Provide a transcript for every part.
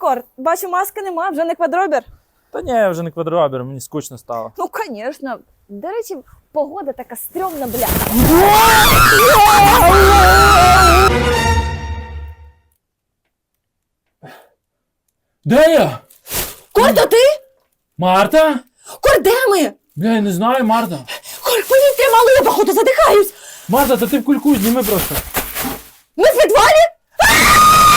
Кор? Бачу, маски нема, вже не квадробір. Та ні, я вже не квадробір, мені скучно стало. Ну, звісно. До речі, погода така стрьомна, бля. Де я? Кор, то ти? Марта? Кор, де ми? Бля, я не знаю, Марта. Кор, повітря мало, я, походу, задихаюсь. Марта, та ти в кульку зніми просто. Ми в підвалі? Тут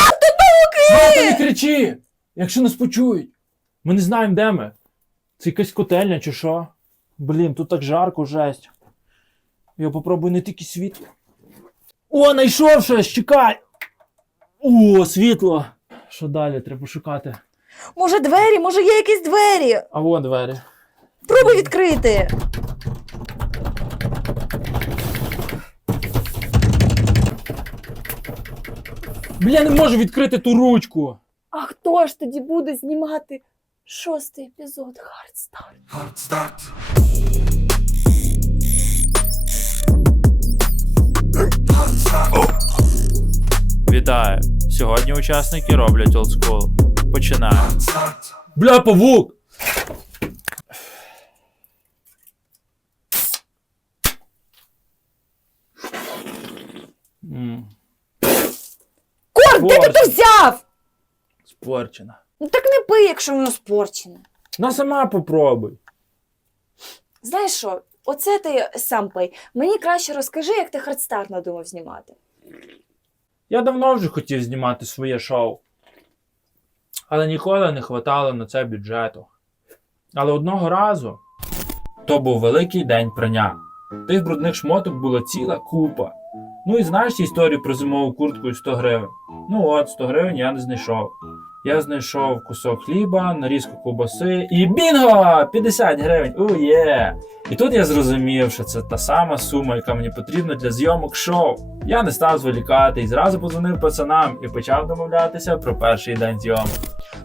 Марта, павуки! не кричи! Якщо нас почують. Ми не знаємо, де ми. Це якась котельня чи що? Блін, тут так жарко, жесть. Я попробую не тільки світло. О, знайшов щось, чекай! О, світло! Що далі? Треба шукати. Може двері, може є якісь двері? А вон двері. Пробуй відкрити. Бля, не можу відкрити ту ручку. А хто ж тоді буде знімати 6-й епізод Hardstart? Вітаю! Сьогодні учасники роблять олдскул. Починаємо. Бля, павук! Кор, де ти то взяв? Спорчена. Ну так не пий, якщо воно спорчене. На сама попробуй. Знаєш що, оце ти сам пий. Мені краще розкажи, як ти Hardstart надумав знімати. Я давно вже хотів знімати своє шоу. Але ніколи не хватало на це бюджету. Але одного разу то був великий день прання. Тих брудних шмоток була ціла купа. Ну і знаєш історію про зимову куртку і 100 гривень? Ну от, 100 гривень я не знайшов. Я знайшов кусок хліба, нарізку ковбаси і бінго! 50 гривень! Є! І тут я зрозумів, що це та сама сума, яка мені потрібна для зйомок шоу. Я не став зволікати і зразу подзвонив пацанам і почав домовлятися про перший день зйомок.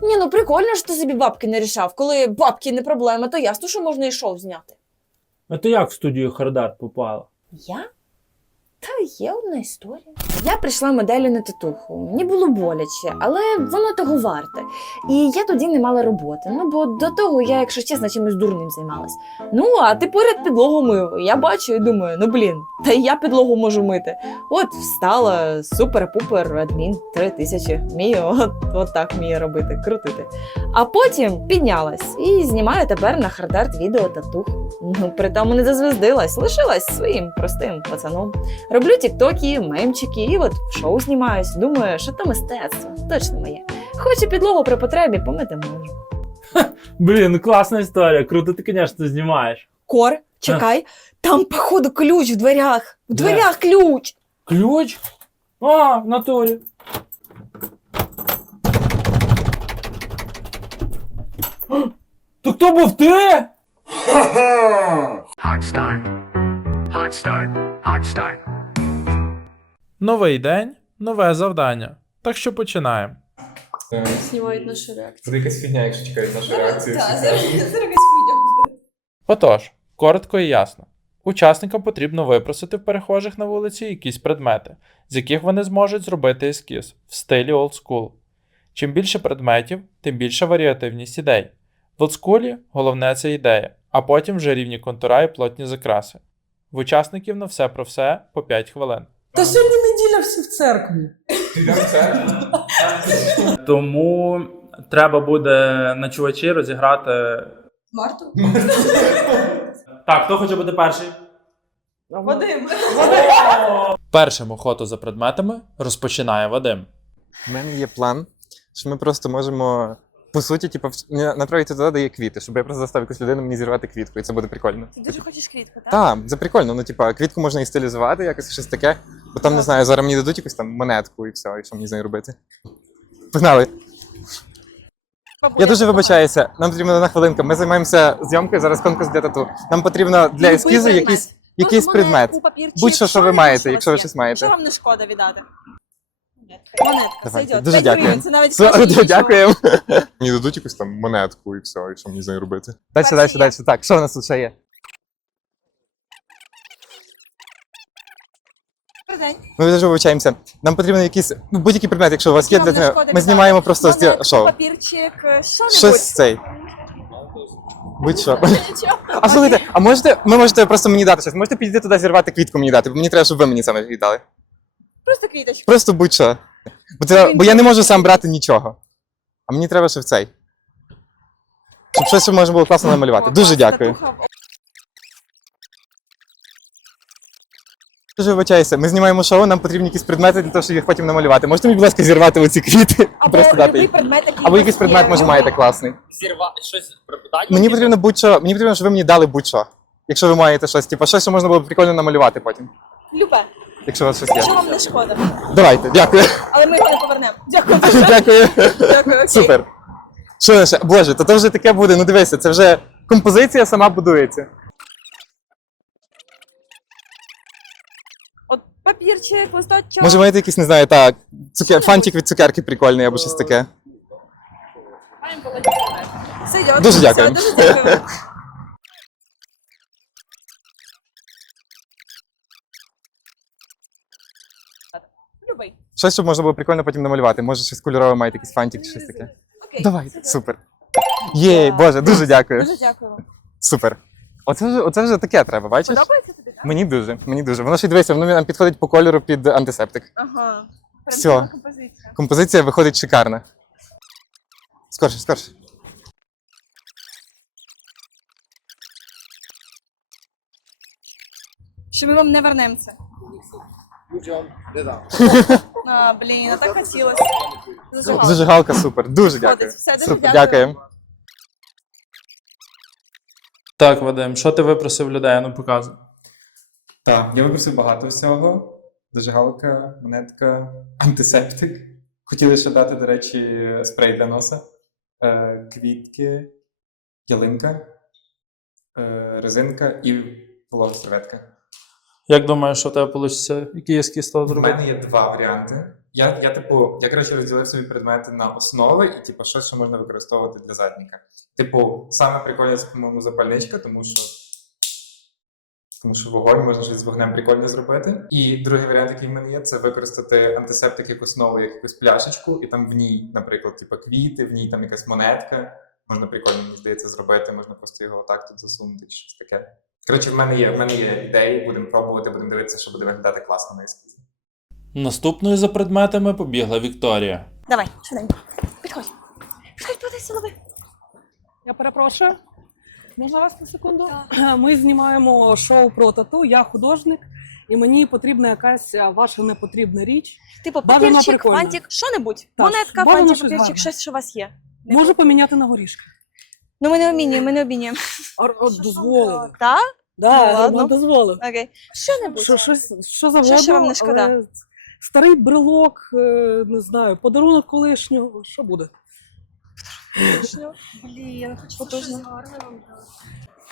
Ні, ну прикольно, що ти собі бабки не рішав. Коли бабки не проблема, то ясно, що можна і шоу зняти. А ти як в студію Хардарт попала? Я? Та є одна історія. Я прийшла моделлю на татуху. Мені було боляче, але воно того варте. І я тоді не мала роботи. Ну, бо до того я, якщо чесно, чимось дурним займалась. Ну, а ти поряд підлогу мив. Я бачу і думаю, ну блін, та й я підлогу можу мити. От встала, супер-пупер, адмін, 3000. Вмію, от так вмію робити, крутити. А потім піднялась і знімаю тепер на Хардарт відео татух. Ну, при тому не зазвездилась, лишилась своїм простим пацаном. Роблю тіктоки, мемчики і от в шоу знімаюсь. Думаю, що то мистецтво, точно моє. Хочу підлогу при потребі помити можу. Блін, класна історія. Круто ти, звісно, знімаєш. Кор, чекай, там, походу, ключ в дверях. В дверях ключ. Ключ? А, в натурі. То хто був ти? Новий день, нове завдання. Так що починаємо. Знімають нашу реакцію. Це якась фігня, якщо чекають нашу реакцію. Так, всі зараз кажуть. якась фігня буде. Отож, коротко і ясно. Учасникам потрібно випросити в перехожих на вулиці якісь предмети, з яких вони зможуть зробити ескіз в стилі олдскул. Чим більше предметів, тим більша варіативність ідей. В олдскулі головне це ідея, а потім вже рівні контура і плотні закраси. В учасників на все про все по 5 хвилин. Та сьогодні неділя, всі в церкві. Підемо в церкву. Тому треба буде на чувачі розіграти. Марту? Так, хто хоче бути перший? Вадим. Першим охоту за предметами розпочинає Вадим. У мене є план, що ми просто можемо, по суті, типу, направити туди, де є квіти, щоб я просто заставив якусь людину мені зірвати квітку, і це буде прикольно. Ти дуже хочеш квітку, так? Так, це прикольно, ну, типу, квітку можна і стилізувати, якось щось таке, бо там, не знаю, зараз мені дадуть якусь там монетку і все, і що мені з нею робити. Погнали! Я дуже вибачаюся, нам потрібна одна хвилинка, ми займаємося зйомкою, зараз конкурс для тату. Нам потрібно для ескізу якийсь предмет. Будь-що, що ви маєте, якщо ви щось маєте. Що вам не шкода віддати? Монетка, все Давайте, йде. дуже дякую. Це навіть Все, краще, ніж дякуємо. Мені дадуть якусь там монетку і все, і що мені з нею робити. Далі. Так, що в нас тут ще є? Ми дуже вибачаємося. Нам потрібен якийсь, ну, будь-який предмет, якщо у вас є, ми знімаємо просто шоу. Папірчик, Щось цей. Будь-що. А слухайте, а можете просто мені дати щось? Можете підійти туди зірвати квітку мені дати, бо мені треба, щоб ви мені саме віддали. Просто квіточку. Просто будь-що. Бо я не можу сам брати нічого. А мені треба, щоб цей. Щоб щось можна було класно намалювати. Дуже дякую. Дуже вибачаюся. Ми знімаємо шоу, нам потрібні якісь предмети для того, щоб їх потім намалювати. Можете мені, будь ласка, зірвати оці квіти? Просто дати їх. предмет, який Або якийсь предмет, може, маєте класний. Щось припитання? Мені потрібно будь-що, мені потрібно, щоб ви мені дали будь-що. Якщо ви маєте щось, типу, щось, що можна було б прикольно намалювати потім. Любе, Якщо у вас щось є. що вам не шкода. Давайте, дякую. Але ми його не повернемо. Дякую. Дякую. Дякую, окей. Супер. Що ще? Боже, то вже таке буде. Ну дивися, це вже композиція сама будується. От папірчик, листочок. Може, маєте якийсь, не знаю, так, фантик від цукерки прикольний або щось таке. Сойдет. Дуже дякую. Все, дуже дякую. Любий. Щось, щоб можна було прикольно потім намалювати. Може, щось кольорове маєте, якийсь фантик чи щось таке. Окей. Давайте, супер. Єй, Боже, дуже дякую. Дуже дякую вам. Супер. Оце вже таке треба, бачиш? Подобається тобі, так? Мені дуже. Воно ще дивися, воно нам підходить по кольору під антисептик. Ага. Всьо. Прям композиція. Композиція виходить шикарна. Скорше. Що ми вам не вернемо це. А, блін, а так хотілося. Зажигалка. Зажигалка супер. Дуже дякую. Все, дуже Супер, дякую. дякуємо. Так, Вадим, що ти випросив людей? Ну показуй. Так, я випросив багато всього. Зажигалка, монетка, антисептик. Хотіли ще дати, до речі, спрей для носа, квітки, ялинка, резинка і волога серветка. Як думаєш, що в тебе вийде? Який ескіз того У зробити? мене є два варіанти. Я коротше, розділив собі предмети на основи і, типу, щось, що можна використовувати для задніка. Типу, саме прикольне, це, по-моєму, запальничка, тому що вогонь можна щось з вогнем прикольно зробити. І другий варіант, який в мене є, це використати антисептик як основу, як якусь пляшечку, і там в ній, наприклад, типу, квіти, в ній там якась монетка. Можна прикольно, мені здається, зробити, можна просто його отак тут засунути чи щось таке. Коротше, в мене є ідеї, будемо пробувати, будемо дивитися, що буде виглядати класно на ескізі. Наступною за предметами побігла Вікторія. Давай, швиденько. Підходь. Підходь, подай силови. Я перепрошую. Можна вас на секунду? Ми знімаємо шоу про тату, я художник, і мені потрібна якась ваша непотрібна річ. Типу, Бажано папірчик, прикольно. фантик, що-небудь. Так, Монетка, бажано фантик, щось папірчик, гарне. щось, що у вас є. Можу поміняти на горішки. Ну, ми не обмінюємо. Дозволили. Так? Да, Ну, ладно. дозволив. Окей. Що-небудь. Що завгодно, що вам не шкода? але старий брелок, не знаю, подарунок колишнього, що буде? Блін, хочу Потужно. щось гарне вам дати.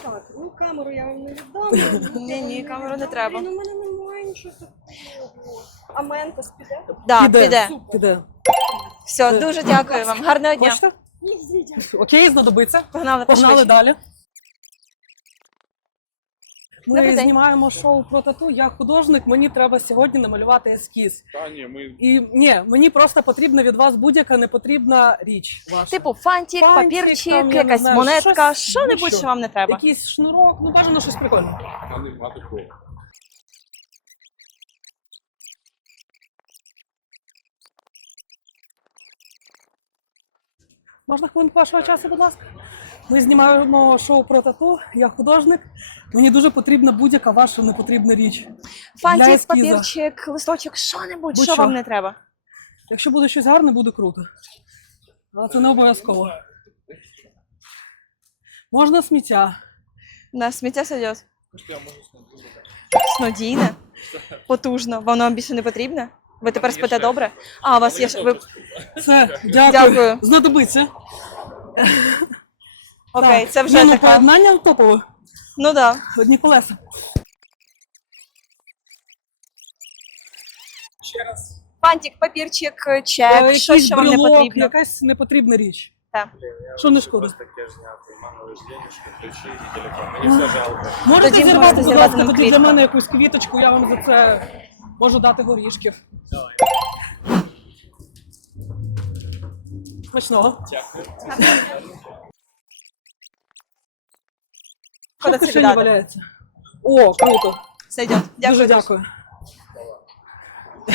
Так, ну камеру я вам не віддам. Ні, камеру не треба. Блін, у мене немає нічого такого. А Менкос піде? Так, піде. Піде. Все, дуже дякую вам. Гарного дня. Хочете? Ні, звідя. Окей, знадобиться. Погнали, Погнали пошвидше. далі. Добрий Ми день. знімаємо шоу про тату. Я художник, мені треба сьогодні намалювати ескіз. Ні, мені просто потрібна від вас будь-яка непотрібна річ ваша. Типу фантик, Фантик, папірчик, там, я не якась знаю, монетка, щось, що-небудь, будь-що. що вам не треба. Якийсь шнурок, ну бажано щось прикольне. Можна хвилинку вашого часу, будь ласка? Ми знімаємо шоу про тату, я художник. Мені дуже потрібна будь-яка ваша непотрібна річ. Для Фантик, ескіза. папірчик, листочок, що-небудь, Будь-що. що вам не треба. Якщо буде щось гарне, буде круто. Але це не обов'язково. Можна сміття. На сміття сойдет. Снодійне, потужно. Воно вам більше не потрібне? Ви тепер спите добре? А, у вас є... Ви... Все, дякую. Дякую. Знадобиться. Окей, Так. це вже Ні, така... поєднання топове. Ну да. Одні колеса. Фантик, папірчик, чек, Якийсь щось, що вам не брелок, потрібно. якась непотрібна річ. Так. Що не шкода? Тоді Можете можете зірвати, будь зірвати ласка, нам тоді для квітку. мене якусь квіточку, я вам за це Можу дати горішків. Смачного. Дякую. Що в кишені валяється? О, круто. Все, йдет. Дуже дякую.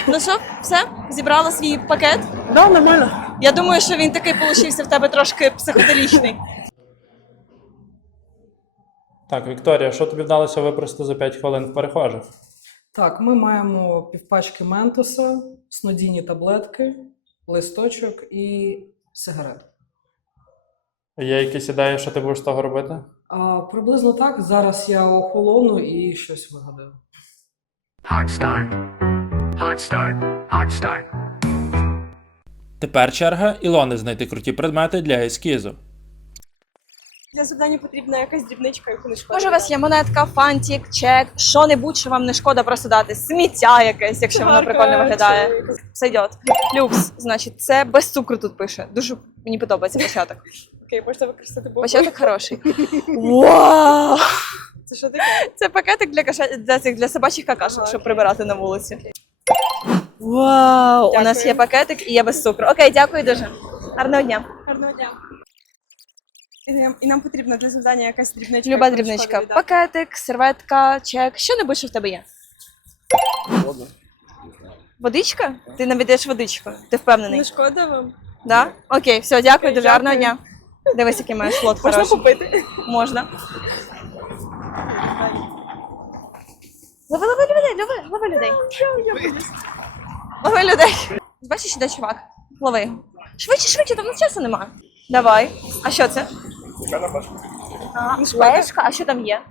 Ну що, все? Зібрала свій пакет? Да, нормально. Я думаю, що він такий получився в тебе трошки психоделічний. Так, Вікторія, що тобі вдалося випросити за 5 хвилин в перехожих? Так, ми маємо півпачки ментоса, снодійні таблетки, листочок і сигарет. Є якісь ідеї, що ти будеш з того робити? Приблизно так. Зараз я охолону і щось вигадаю. Hot start. Hot start. Hot start. Тепер черга Ілони знайти круті предмети для ескізу. Для завдання потрібна якась дрібничка, яку не шкода. Може, у вас є монетка, фантик, чек, що-небудь, що вам не шкода просто дати. Сміття якесь, якщо воно прикольно виглядає. Все йде. Люкс, значить, це без цукру тут пише. Дуже мені подобається початок. Окей, можна використати букву. Початок хороший. Вау! Це що таке? Це пакетик для собачих какашок, щоб прибирати на вулиці. Вау! У нас є пакетик і є без цукру. Окей, дякую дуже. Гарного дня. Гарного дня. І нам потрібна для завдання якась дрібничка. Люба дрібничка. Пакетик, серветка, чек. Що-небудь, що в тебе є? Вода. Водичка? Ти наведеш водичку. Ти впевнений? Не шкода вам. Да? Окей, все, дякую дуже. Гарного дня. Дивись, який маєш лот хороший. Можна купити? Можна. Лови людей, лови людей. Лови людей. Бачиш, іде чувак. Лови його. Швидше, там часу немає. Давай. А що це? Флешка, а що там є?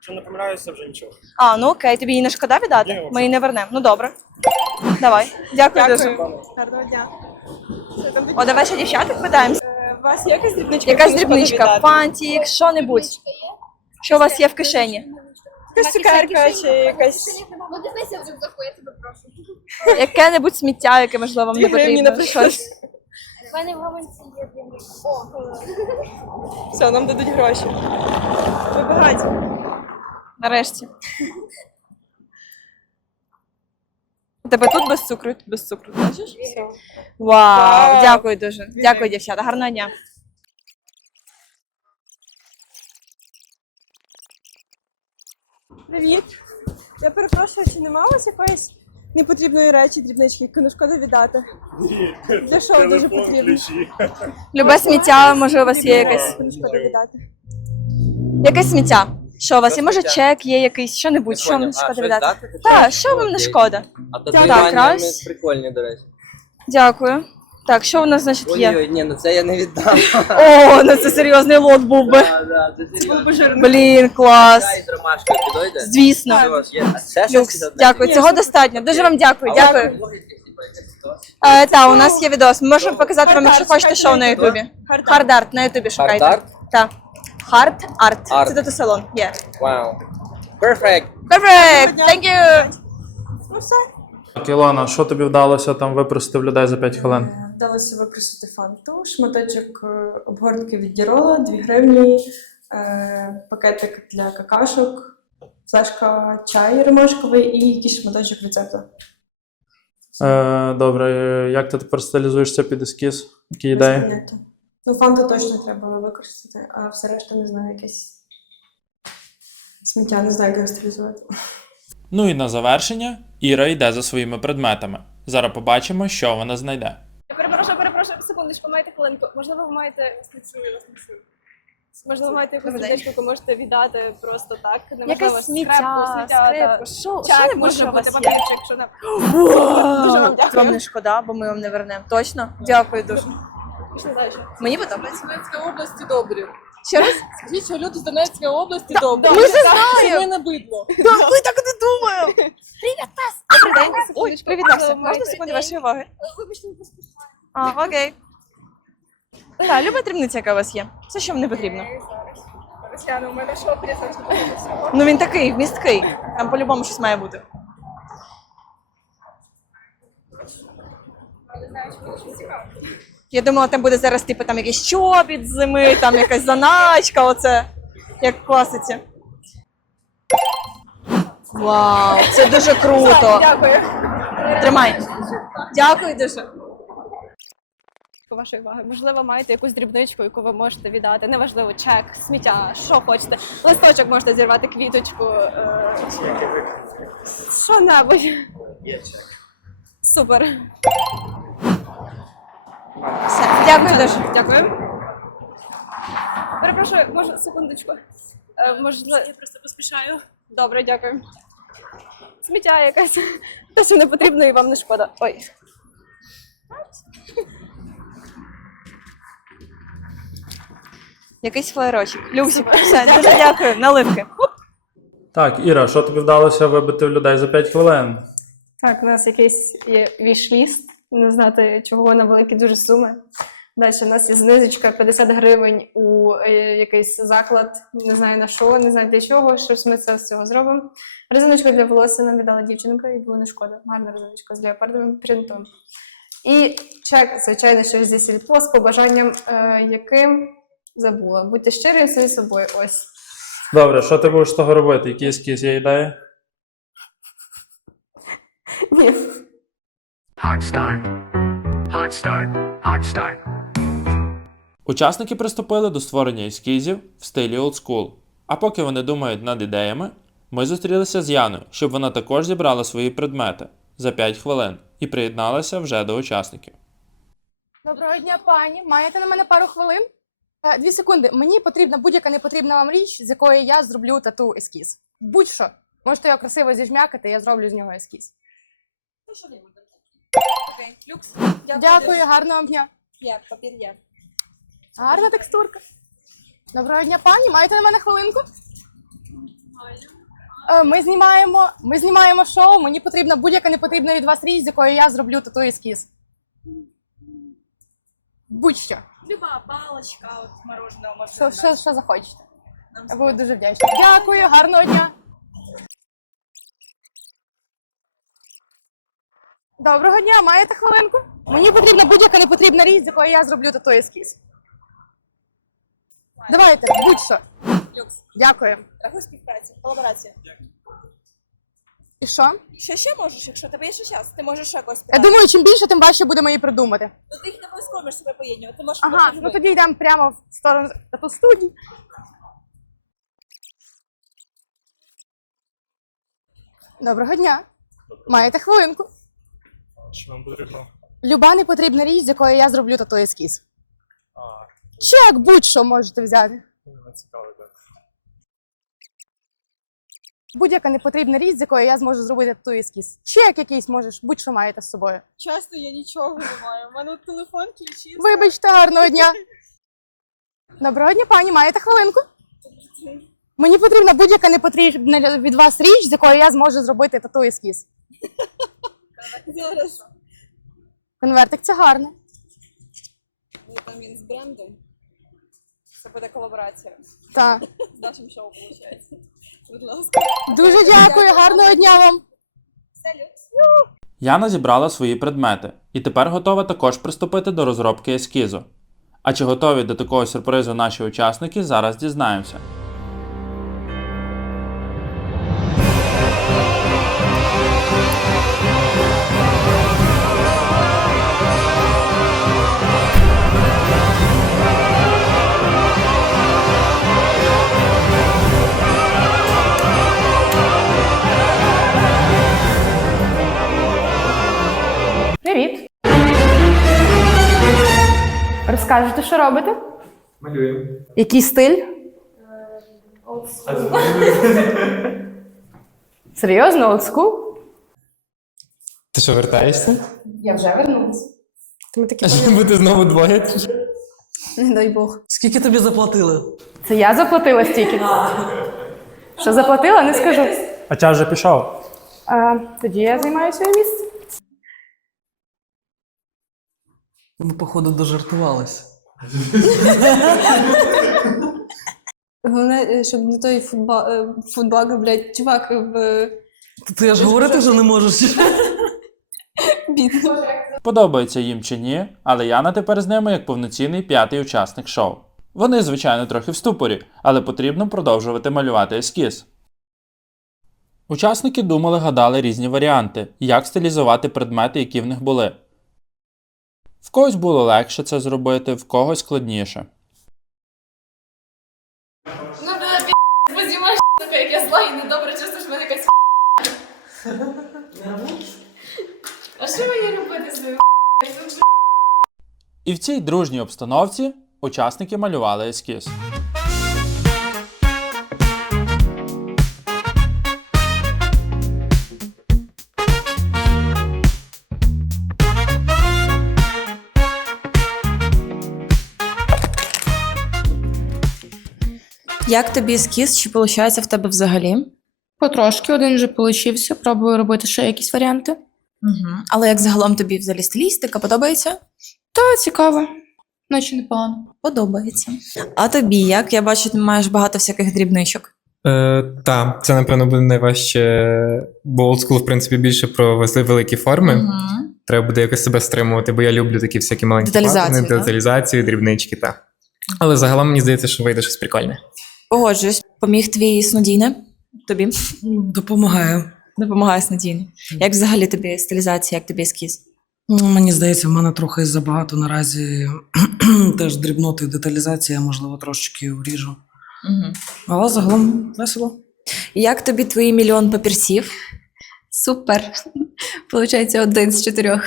Що не помиляюся, вже нічого. Ну окей, тобі її не шкода віддати? Ми її не вернемо. Ну добре. Давай. Дякую дуже. Гарного дня. О, давай ще дівчаток питаємося. У вас є якась дрібничка? Якась дрібничка, фантик, що-небудь. Що у вас є в кишені? Якась цукерка чи якась... Яке-небудь сміття, яке, можливо, вам не потрібно. Щось. У мене в гаманці є гривні. Все, нам дадуть гроші. Ви багаті. Нарешті. У тебе тут без цукру, тут без цукру. Бачиш? Все. Вау, дякую дуже. Дякую, дівчата. Гарного дня. Привіт. Я перепрошую, чи нема у вас якоїсь непотрібної речі, дрібнички, яку не шкода віддати? Для що дуже потрібно? Любе сміття, може у вас є якесь? Не шкода віддати. Якесь сміття? Що у вас є? Може чек є якийсь, що-небудь, що вам не шкода віддати? Так, що вам не шкода? А Так, раз. прикольні, до речі. Дякую. Так, що у нас, значить, є? Ой, ні, ну це я не віддам. О, ну це серйозний лот був би. Це було б Блін, клас. Чай з ромашкою підойде? Звісно. А це щось Люкс. Дякую, цього достатньо. Дуже вам дякую, дякую. Так, у нас є відос. Ми можемо показати вам, якщо хочете, шоу на Ютубі. Хард-арт на Ютубі шукайте. Хард-арт? Так. Хард-арт. Арт. Це тату-салон. Є. Вау. Perfect. Perfect! Thank you! Ну все. Так, Ілона, що тобі вдалося там випросити в людей за 5 хвилин? Вдалося випросити фанту, шматочок обгортки від Дірола, 2 гривні, пакетик для какашок, флешка чай ромашковий і якийсь шматочок рецепту. Добре, як ти тепер стилізуєшся під ескіз? Які ідеї? Без поняття. Ну, фанту точно треба було використати, а все решта не знаю, якесь сміття, не знаю, як його стилізувати. Ну і на завершення Іра йде за своїми предметами. Зараз побачимо, що вона знайде. Перепрошую, секундочку, маєте хвилинку. Можливо, ви маєте Можливо, маєте якусь сердечку, яку можете віддати просто так. Якесь сміття, скрепку, що може бути папірчик, якщо не... Дуже вам дякую. Вам не шкода, бо ми вам не вернемо. Точно? Дякую дуже. Мені подобається. Донецької області добрі. Ще раз? Скажіть, що люди з Донецької області добрі. Ми це знаємо. Ми не бидло. Ми так не думаємо. Привіт, Тас. Добрий день. Ой, привіт, Тася. Можна секунду вашої уваги? Окей. Так, люба дрібниця, яка у вас є. Все, що вам не потрібно. Росіяни, у мене що присадку? Ну він такий, вмісткий. Там по-любому щось має бути. Я думала, там буде зараз типу там якийсь чобіт з зими, там якась заначка, оце, як в класиці. Вау, це дуже круто. Дякую. Тримай. Дякую дуже. Вашої уваги. Можливо, маєте якусь дрібничку, яку ви можете віддати. Неважливо, чек, сміття, що хочете. Листочок можете зірвати, квіточку. Що-небудь. Є чек. Супер. Все. Дякую дуже. Дякую. Перепрошую, може, секундочку. Можливо... Я просто поспішаю. Добре, дякую. Сміття якесь. Те, що не потрібно і вам не шкода. Ой. Якийсь флаєрочок. Люксик. Все, дуже дякую. Наливки. Так, Іра, що тобі вдалося вибити в людей за 5 хвилин? Так, у нас якийсь є віш-ліст, не знати чого на великі дуже суми. Далі у нас є знижечка 50 гривень у якийсь заклад, не знаю на що, не знаю для чого, щось ми це з цього зробимо. Резиночку для волосся нам віддала дівчинка, і було не шкода. Гарна резиночка з леопардовим принтом. І чек, звичайно, що зі сільпо з побажанням, яким забула. Будьте щирі самі собою. Ось. Добре, що ти будеш з того робити? Які ескіз є ідеї? Ні. Hot start. Hot start. Hot start. Учасники приступили до створення ескізів в стилі Old School. А поки вони думають над ідеями, ми зустрілися з Яною, щоб вона також зібрала свої предмети за 5 хвилин і приєдналася вже до учасників. Доброго дня, пані. Маєте на мене пару хвилин? 2 секунди. Мені потрібна будь-яка непотрібна вам річ, з якої я зроблю тату ескіз. Будь-що. Можете його красиво зіжмякати, я зроблю з нього ескіз. Окей, люкс. Дякую, гарного вам дня. Є, папір є. Гарна текстурка. Доброго дня, пані. Маєте на мене хвилинку? Ми знімаємо шоу. Мені потрібна будь-яка непотрібна від вас річ, з якої я зроблю тату ескіз. Будь-що. Люба паличка, от мороженого можна. Що захочете. Я буду дуже вдячна. Дякую, гарного дня. Доброго дня, маєте хвилинку? Мені потрібна будь-яка непотрібна річ, з якої я зроблю тату ескіз. Давайте, будь-що. Люкс. Дякую. Рахуй співпраця, колаборація. І що? Ще можеш, якщо тебе є ще час, ти можеш ще якось Я питати. думаю, чим більше, тим важче буде мої придумати. Ну ти їх не обов'язково між собою поєднувати, ти можеш Ага, просто ну любити. тоді йдемо прямо в сторону тату студії. Доброго дня. Маєте хвилинку? Що вам потрібно? Люба непотрібна річ, з якої я зроблю тату ескіз. Чек, будь-що можете взяти. Не цікаво, так. Будь-яка непотрібна річ, з якої я зможу зробити тату ескіз. Чек якийсь можеш, будь-що маєте з собою. Часто я нічого не маю. У мене телефон ключі. Вибачте, гарного дня. Доброго дня, пані, маєте хвилинку? Мені потрібна будь-яка непотрібна від вас річ, з якої я зможу зробити тату ескіз. Зараз. Конвертик це гарно. Там він з брендом. Це буде колаборація. Так. З нашим шоу, виходить. Будь ласка. Дуже дякую, гарного дня вам. Все, люкс. Яна зібрала свої предмети і тепер готова також приступити до розробки ескізу. А чи готові до такого сюрпризу наші учасники, зараз дізнаємося. Привіт. Розкажете, що робите? Малюємо. Який стиль? Серйозно, олдскул? Ти що, вертаєшся? Я вже вернулася. Ми такі Бути знову двоє? не дай Бог. Скільки тобі заплатили? Це я заплатила стільки. Що заплатила, не скажу. А час вже пішов. Тоді я займаю своє місце. Ми, походу, дожартувались. Головне, щоб не той футбак, блядь, чувак в Ти я ж говорити вже не можеш. бідно. Подобається їм чи ні, але Яна тепер з ними як повноцінний 5-й учасник шоу. Вони, звичайно, трохи в ступорі, але потрібно продовжувати малювати ескіз. Учасники думали, гадали різні варіанти, як стилізувати предмети, які в них були. В когось було легше це зробити, в когось складніше. Ну, познімаєш, така, як я зла і недобре чувствую, що в мене якась А що мені робити з ним? І в цій дружній обстановці учасники малювали ескіз. Як тобі ескіз? Чи виходить в тебе взагалі? Потрошки, один вже получився, пробую робити ще якісь варіанти. Угу. Але як загалом тобі взагалі стилістика подобається? Та, цікаво, наче непогано. Подобається. А тобі як? Я бачу, ти маєш багато всяких дрібничок. Так, це, напевно, буде найважче, бо Old School, в принципі, більше про великі форми. Угу. Треба буде якось себе стримувати, бо я люблю такі всякі маленькі Деталізацію, паттерни, так? деталізацію, дрібнички, так. Але загалом мені здається, що вийде щось прикольне. Погоджуюсь. Поміг твій снодійне? Тобі? Допомагає. Допомагає снодійне. Як взагалі тобі стилізація, як тобі ескіз? Мені здається, в мене трохи забагато наразі теж дрібноти деталізація, можливо, трошечки уріжу. Угу. Але загалом весело. Як тобі твої 1 мільйон папірців? Супер. Получається 1 з 4.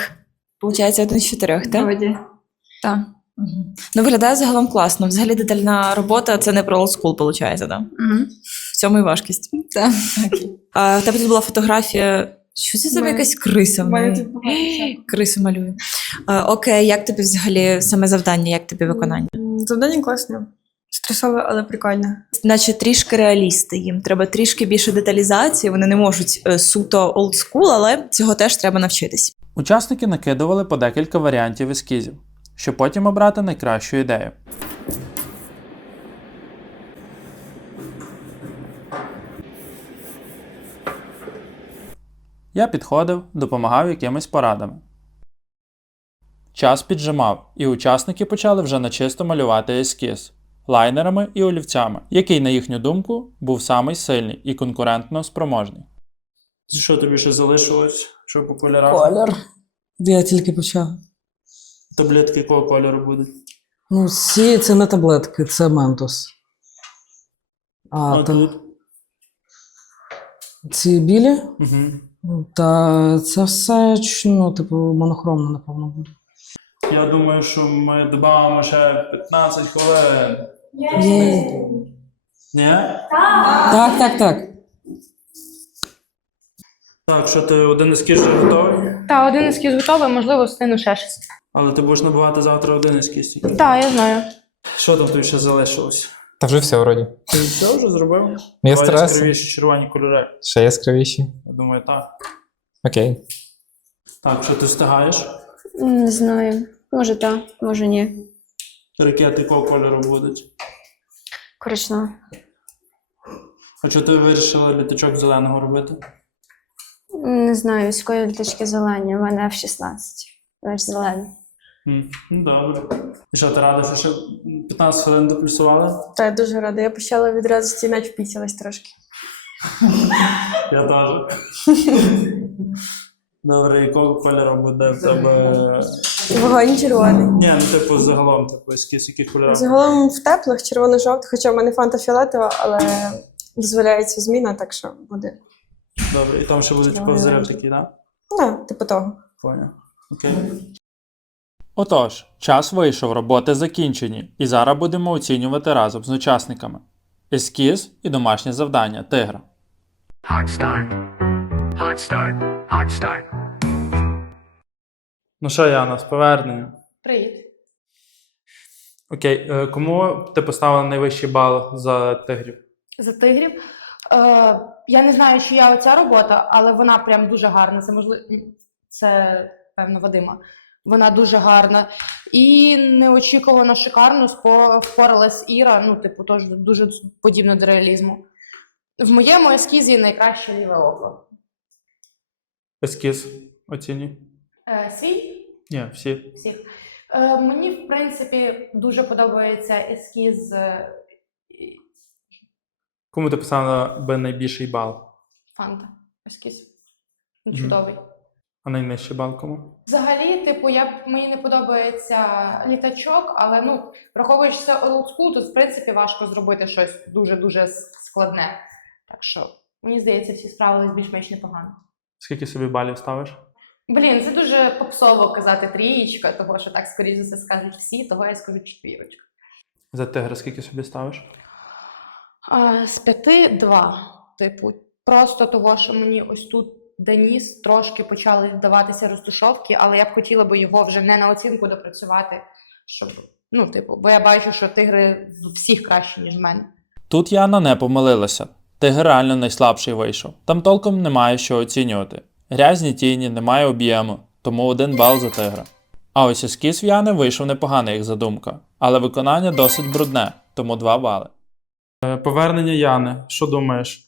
Получається 1 з 4, так? Вроді. Так. Угу. Ну, виглядає загалом класно. Взагалі детальна робота – це не про Old School, виходить, так? Угу. В цьому і важкість. Так. А в тебе тут була фотографія. Що це за Мене- якась криса в мене неї? тут багато всякого. Крису малюю. Окей, як тобі взагалі саме завдання, як тобі виконання? Завдання класне. Стресове, але прикольне. Наче трішки реалісти їм. Треба трішки більше деталізації. Вони не можуть суто old school, але цього теж треба навчитись. Учасники накидували по декілька варіантів ескізів, щоб потім обрати найкращу ідею. Я підходив, допомагав якимись порадами. Час піджимав, і учасники почали вже начисто малювати ескіз лайнерами і олівцями, який, на їхню думку, був самий сильний і конкурентно спроможний. Що тобі ще залишилось? Що по кольорах? Колір. Я тільки почав. Таблетки якого кольору будуть? Ну, ці це не таблетки, це ментос. А тут? ці білі, Угу. та це все, ну, типу, монохромно, напевно, буде. Я думаю, що ми додамо ще 15 хвилин. Ні? Так. Так, що ти один ескіз вже готовий? Та, один ескіз готовий, можливо, встигну ще щось. Але ти будеш набувати завтра один ескіз тільки. Так, я знаю. Що там тобі ще залишилось? Та вже все вроді. Ти все вже зробив? Я Давай старався. яскравіші червоні кольори. Ще яскравіші. Я думаю, так. Окей. Так, що ти встигаєш? Не знаю. Може так, може ні. Ракети якого кольору будуть? Коричнево. А чого ти вирішила літачок зеленого робити? Не знаю, з якої літачки зелені. У мене F-16. Значить, зелений. Ну, добре. І що, ти рада, що ще 15 хвилин доплюсували? Та я дуже рада. Я почала відразу стінати, впісялась трошки. Я теж. Добре, якого кольору буде в тебе? Вогонь червоний. Ні, ну типу загалом, типу ескіз, яких кольорів? Загалом в теплих червоно-жовтих, хоча в мене фанта фіолетова, але дозволяється зміна, так що буде. Добре, і там ще буде типу взрив такий, так? Ну, типу того. Поняв. Окей. Отож, час вийшов, роботи закінчені, і зараз будемо оцінювати разом з учасниками. Ескіз і домашнє завдання тигра. Hot start. Hot start. Hot start. Ну що, Яна, з поверненням. Привіт. Окей, кому ти поставила найвищий бал за тигрів? За тигрів. Я не знаю, чия оця робота, але вона прям дуже гарна. Це певно, Вадима. Вона дуже гарна. І неочікувано шикарно впоралась Іра, ну, типу, теж дуже подібно до реалізму. В моєму ескізі найкраще ліве око. Ескіз оцінюй. Свій? Ні, всі. Всіх. Мені, в принципі, дуже подобається ескіз. Кому ти поставила би найбільший бал? Фанта. Ескіз. Чудовий. А найнижчий бал кому? Взагалі, типу, мені не подобається літачок, але ну, враховуючи це олдскул, то в принципі важко зробити щось дуже-дуже складне. Так що, мені здається, всі справились більш-менш непогано. Скільки собі балів ставиш? Блін, це дуже попсово казати трієчка, того що так, скоріше за все, скажуть всі, того я скажу 4. За тигра скільки собі ставиш? З 5 – 2. Типу, просто того, що мені ось тут Деніс трошки почали вдаватися розтушовки, але я б хотіла би його вже не на оцінку допрацювати, щоб, ну, типу, бо я бачу, що тигри в всіх кращі, ніж в мене. Тут Яна не помилилася. Тигр реально найслабший вийшов. Там толком немає що оцінювати. Грязні тіні, немає об'єму, тому 1 бал за тигра. А ось ескіз в Яни вийшов непоганий, як задумка, але виконання досить брудне, тому 2 бали. Повернення Яни, що думаєш?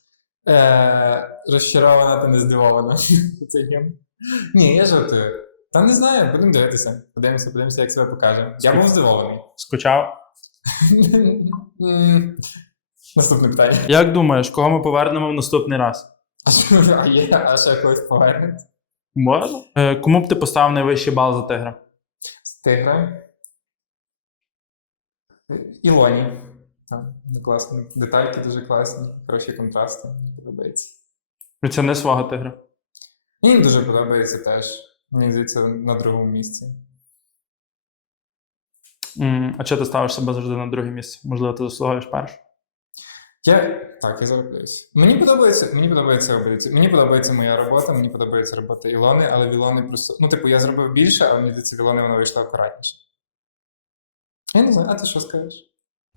Розчарована та не здивована. Це гім. Ні, я жартую. Та не знаю, будемо дивитися. Подивимося, як себе покаже. Я був здивований. Скучав? Наступне питання. Як думаєш, кого ми повернемо в наступний раз? А ще когось повернуть? Можна? Кому б ти поставив найвищий бал за тигра? З тигра. Ілоні. Там, класно. Детальки дуже класні, хороші контрасти. Мені подобається. Оціни свого тигра. Мені дуже подобається теж. Мені здається, на другому місці. А чого ти ставиш себе завжди на друге місце? Можливо, ти заслуговуєш перше? Я зароблююсь. Мені подобається обидві. Мені подобається моя робота, мені подобається робота Ілони, але в Ілони просто. Ну, типу, я зробив більше, але мені здається, в Ілони вона вийшла акуратніше. Я не знаю, а ти що скажеш?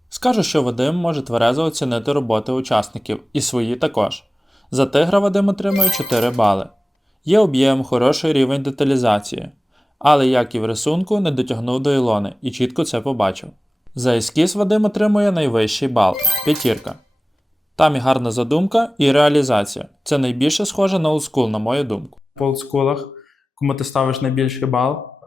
Скажу, що Вадим може тверезо оцінити роботи учасників, і свої також. За тигра Вадим отримує 4 бали. Є об'єм, хороший рівень деталізації. Але, як і в рисунку, не дотягнув до Ілони і чітко це побачив. За ескіз Вадим отримує найвищий бал – 5. Там і гарна задумка, і реалізація. Це найбільше схоже на олдскул, на мою думку. По олдскулах, кому ти ставиш найбільший бал?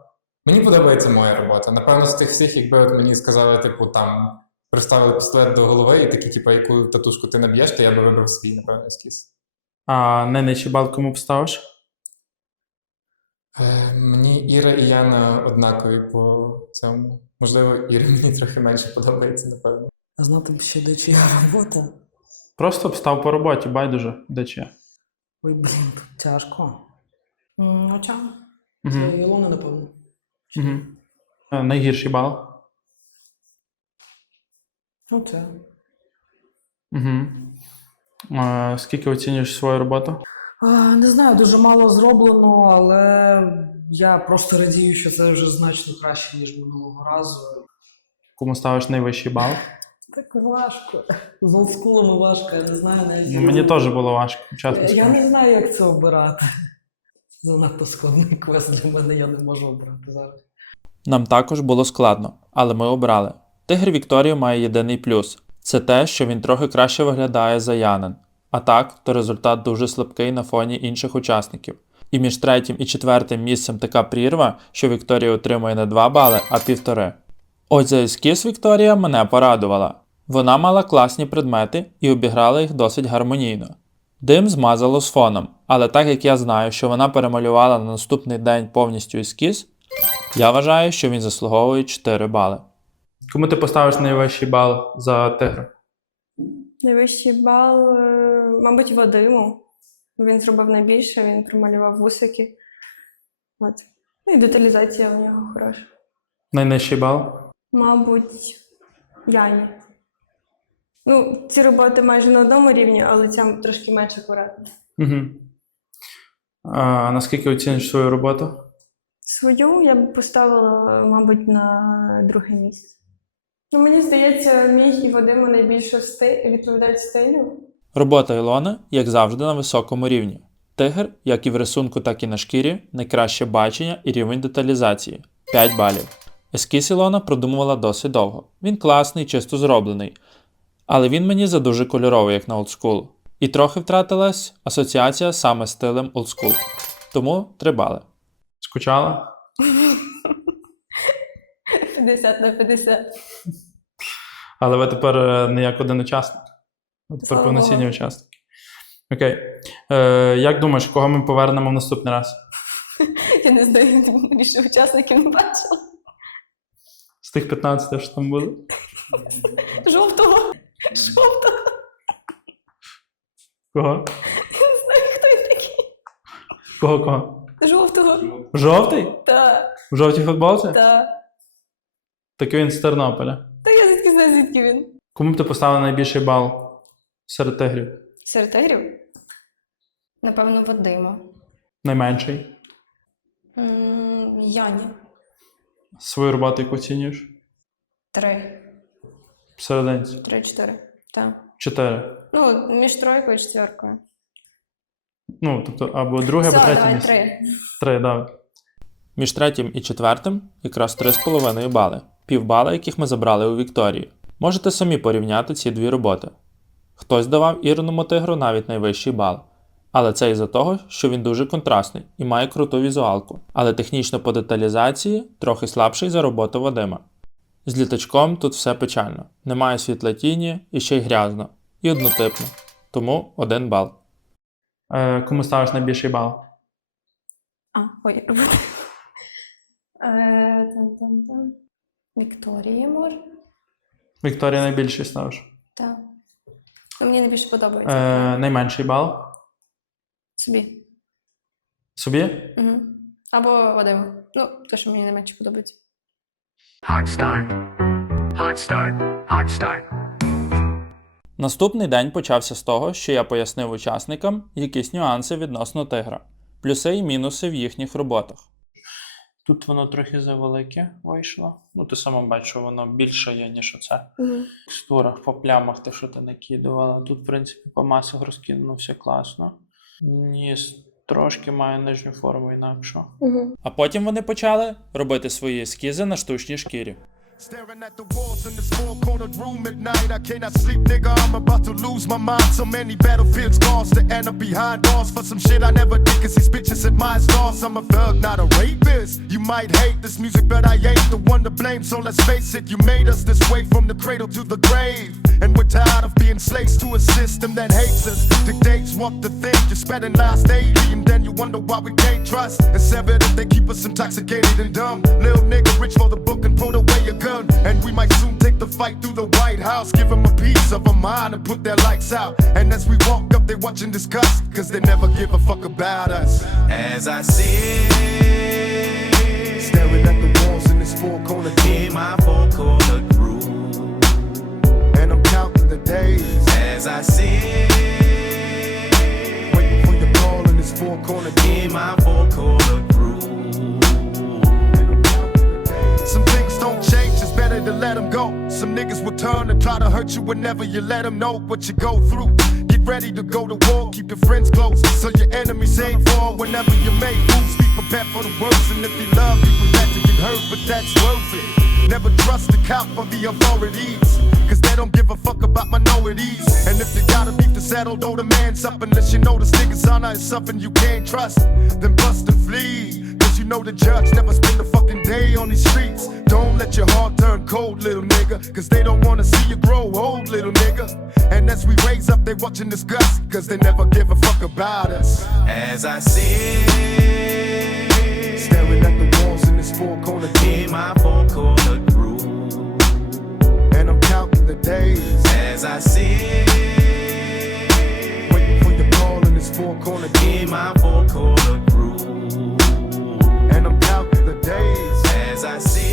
Мені подобається моя робота. Напевно, з тих всіх, якби от мені сказали, типу, там, приставили пістолет до голови і такі, типу, яку татушку ти наб'єш, то я би вибрав свій, напевно, ескіз. А найнижчий бал кому б ставиш? Мені Іра і Яна однакові по цьому. Можливо, Іра мені трохи менше подобається, напевно. А знати б ще, де чия робота? Просто б став по роботі, байдуже, де чи. Ой, блін, тут тяжко. Оча. Угу. Це Ілона, напевно. Угу. Найгірший бал? Оце. Угу. Скільки оцінюєш свою роботу? Не знаю, дуже мало зроблено, але я просто радію, що це вже значно краще, ніж минулого разу. Кому ставиш найвищий бал? Так важко. З олдскулами важко, я не знаю навіть. Мені теж було важко, чесно Я скажу. не знаю, як це обирати. Занадто складний квест для мене, я не можу обрати зараз. Нам також було складно, але ми обрали. Тигр Вікторії має єдиний плюс – це те, що він трохи краще виглядає за Янин. А так, то результат дуже слабкий на фоні інших учасників. І між 3-м і 4-м місцем така прірва, що Вікторія отримує не 2 бали, а 1,5. Ось за ескіз Вікторія мене порадувала. Вона мала класні предмети і обіграла їх досить гармонійно. Дим змазало з фоном, але так як я знаю, що вона перемалювала на наступний день повністю ескіз, я вважаю, що він заслуговує 4 бали. Кому ти поставиш найвищий бал за тигра? Найвищий бал, мабуть, Вадиму. Він зробив найбільше, він промалював вусики. От. Ну і деталізація у нього хороша. Найнижчий бал? Мабуть, Яні. Ну, ці роботи майже на одному рівні, але ця трошки менш акуратна. Угу. А наскільки оціниш свою роботу? Свою я б поставила, мабуть, на друге місце. Ну, мені здається, мій і Вадима найбільше відповідають стилю. Робота Ілони, як завжди, на високому рівні. Тигр, як і в рисунку, так і на шкірі, найкраще бачення і рівень деталізації – 5 балів. Ескіз Ілона продумувала досить довго. Він класний, чисто зроблений. Але він мені задуже кольоровий, як на олдскул. І трохи втратилась асоціація саме з стилем олдскул. Тому 3 бали. Скучала? 50/50. Але ви тепер не як один учасник. Ви тепер повноцінні учасники. Окей. Як думаєш, кого ми повернемо в наступний раз? Я не знаю, більше учасників не бачила. З тих 15, що там були? Жовтого. Кого? Я не знаю, хто він такий. Кого? Жовтого. Жовтий? Та, В жовтій футболці? та. Так він з Тернополя. Та я звідки знаю, звідки він. Кому б ти поставив найбільший бал серед тигрів? Серед тигрів? Напевно, Вадима. Найменший? Яні. Свою роботу яку оцінюєш? 3. Серединці? 3-4. Так. 4. Ну, між 3 і 4. Ну, тобто, або друге, або третє місце. 3. 3, да. Між третім і четвертим якраз 3,5 бали. Півбала, яких ми забрали у Вікторії. Можете самі порівняти ці дві роботи. Хтось давав Іриному тигру навіть найвищий бал. Але це із-за того, що він дуже контрастний і має круту візуалку. Але технічно по деталізації трохи слабший за роботу Вадима. З літачком тут все печально. Немає світла тіні і ще й грязно. І однотипно. Тому 1 бал. Кому ставиш найбільший бал? Робота. Вікторія, може? Вікторія найбільший ставиш. Так. Ну, мені найбільше подобається. Найменший бал? Собі. Собі? Угу. Або Вадима. Ну, те, що мені найменше подобається. Hot start. Hot start. Hot start. Наступний день почався з того, що я пояснив учасникам якісь нюанси відносно тигра. Плюси і мінуси в їхніх роботах. Тут воно трохи завелике вийшло. Ну, ти сама бачиш, що воно більше є, ніж оце. Угу. В текстурах, по плямах, те, що ти накидувала. Тут, в принципі, по масах розкинено все класно. Ніс трошки має нижню форму інакшу. Угу. А потім вони почали робити свої ескізи на штучній шкірі. Staring at the walls in this four-cornered room at night. I cannot sleep, nigga, I'm about to lose my mind. So many battlefield scars to end up behind bars for some shit I never did, cause these bitches admire stars. I'm a thug, not a rapist. You might hate this music, but I ain't the one to blame. So let's face it, you made us this way from the cradle to the grave. And we're tired of being slaves to a system that hates us. Dictates what to think, you spent in last 80, and then you wonder why we can't trust. It's evident they keep us intoxicated and dumb. Little nigga rich for the book and put away your gun. And we might soon take the fight through the White House. Give them a piece of a mind and put their lights out. And as we walk up, they watch and discuss, cause they never give a fuck about us. As I sit, staring at the walls in this four-corner in my four-corner groove. And I'm counting the days as I sit, waiting for your call in this four-corner in my four-corner groove. Some things don't change, it's better to let them go. Some niggas will turn and try to hurt you whenever you let them know what you go through. Get ready to go to war, keep your friends close, so your enemies ain't fall. Whenever you make moves, be prepared for the worst. And if you love, be prepared to get hurt, but that's worth it. Never trust the cop or the authorities, cause they don't give a fuck about minorities. And if you gotta beef to settle, though the man's up, unless you know this nigga's honor is something you can't trust, then bust and flee. You know the judge never spend a fucking day on these streets. Don't let your heart turn cold, little nigga, cause they don't wanna see you grow old, little nigga. And as we raise up, they watching disgust, cause they never give a fuck about us. As I sit, staring at the walls in this four-corner in my four-corner groove. And I'm counting the days as I sit, waiting for your call in this four-corner in my four-corner groove. And I'm counting the days as I sit.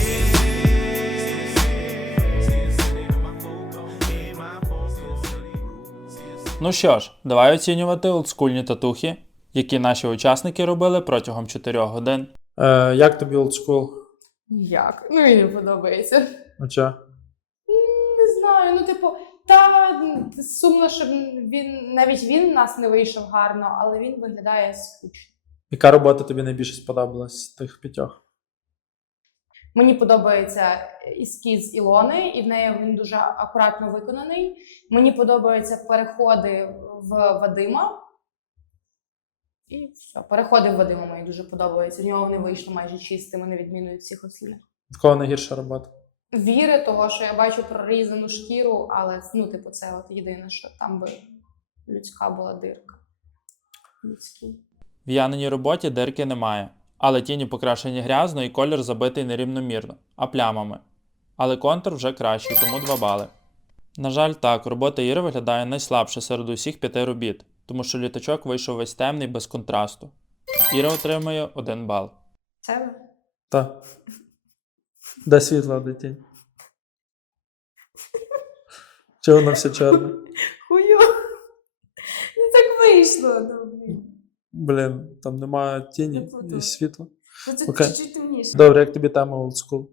Ну що ж, давай оцінювати олдскульні татухи, які наші учасники робили протягом 4 годин. Як тобі олдскул? Як? Ну, мені подобається. А чо? Не знаю, ну, типу, сумно, що навіть він в нас не вийшов гарно, але він виглядає скучно. Яка робота тобі найбільше сподобалась з тих 5? Мені подобається ескіз Ілони, і в неї він дуже акуратно виконаний. Мені подобаються переходи в Вадима. І все. Переходи в Вадима мені дуже подобаються. В нього вони вийшли майже чистими, на відміну від всіх остальних. В кого найгірша робота? Віри того, що я бачу прорізану шкіру, але, ну, типу, це от єдине, що там би людська була дирка. людський. В Яниній роботі дирки немає, але тіні покрашені грязно і колір забитий нерівномірно, а плямами. Але контур вже кращий, тому 2 бали. На жаль, так, робота Іри виглядає найслабше серед усіх 5 робіт, тому що літачок вийшов весь темний без контрасту. Іра отримує 1 бал. Це? Так. Де світло, де тінь? Чого воно все чорне? Хую. Ну так вийшло. Блін, там немає тіні і світла. Це Окей. чуть-чуть темніше. Добре, як тобі тема Old School?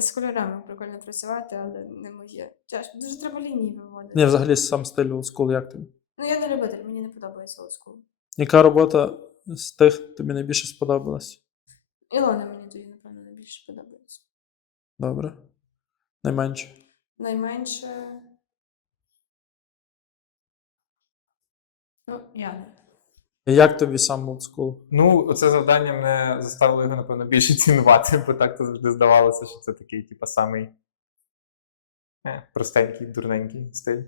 З кольорами прикольно працювати, але не моє. Тяжко. Дуже треба лінії виводити. Ні, взагалі сам стиль Old School, як тобі? Ну я не любитель, мені не подобається олдскул. Яка робота з тих тобі найбільше сподобалась? Ілона мені тоді, напевно, найбільше подобається. Добре. Найменше. Найменше. Ну, я не. І як тобі сам Old School? Ну, оце завдання мене заставило його, напевно, більше цінувати, бо так то завжди здавалося, що це такий, типу, самий простенький, дурненький стиль.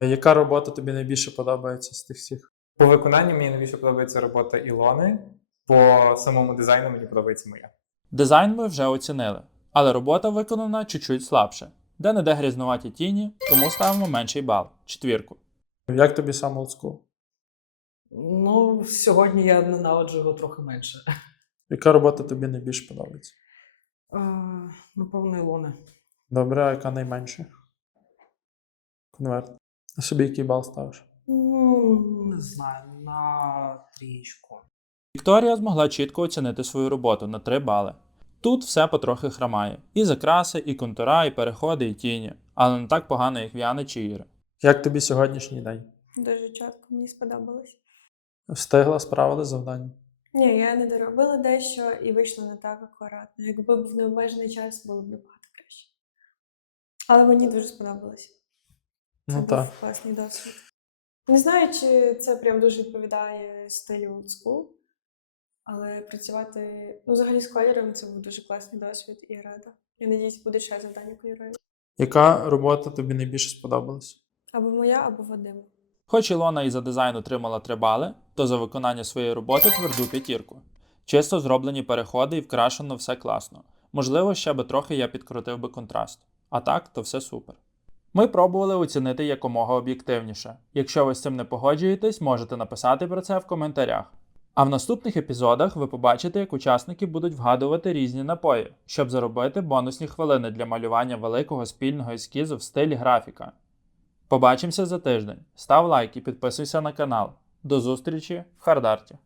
Яка робота тобі найбільше подобається з тих всіх? По виконанню мені найбільше подобається робота Ілони, по самому дизайну мені подобається моя. Дизайн ми вже оцінили, але робота виконана чуть-чуть слабше. Де-не-де грізнуваті тіні, тому ставимо менший бал – 4. Як тобі сам Old School? Ну, сьогодні я ненавиджу його трохи менше. Яка робота тобі найбільше подобається? Напевно, Ілони. Добре, а яка найменше? Конверт. А собі який бал ставиш? Не знаю, на 3. Вікторія змогла чітко оцінити свою роботу на 3 бали. Тут все потрохи хромає. І закраси, і контура, і переходи, і тіні. Але не так погано, як в Яни чи Іри. Як тобі сьогоднішній день? Дуже чітко, мені сподобалось. Встигла, справилась з завданням? Ні, я не доробила дещо і вийшло не так акуратно. Якби був необмежений час, було б набагато краще. Але мені дуже сподобалось. Це Ну був так. класний досвід. Не знаю, чи це прям дуже відповідає стилю old school, але працювати, ну, взагалі з кольором це був дуже класний досвід і я рада. Я надіюсь, буде ще завдання кольорові. Яка робота тобі найбільше сподобалась? Або моя, або Вадима. Хоч Ілона і за дизайн отримала 3 бали, то за виконання своєї роботи тверду 5. Чисто зроблені переходи і вкрашено все класно. Можливо, ще би трохи я підкрутив би контраст. А так, то все супер. Ми пробували оцінити якомога об'єктивніше. Якщо ви з цим не погоджуєтесь, можете написати про це в коментарях. А в наступних епізодах ви побачите, як учасники будуть вгадувати різні напої, щоб заробити бонусні хвилини для малювання великого спільного ескізу в стилі графіка. Побачимося за тиждень. Став лайк і підписуйся на канал. До зустрічі в Хардарті!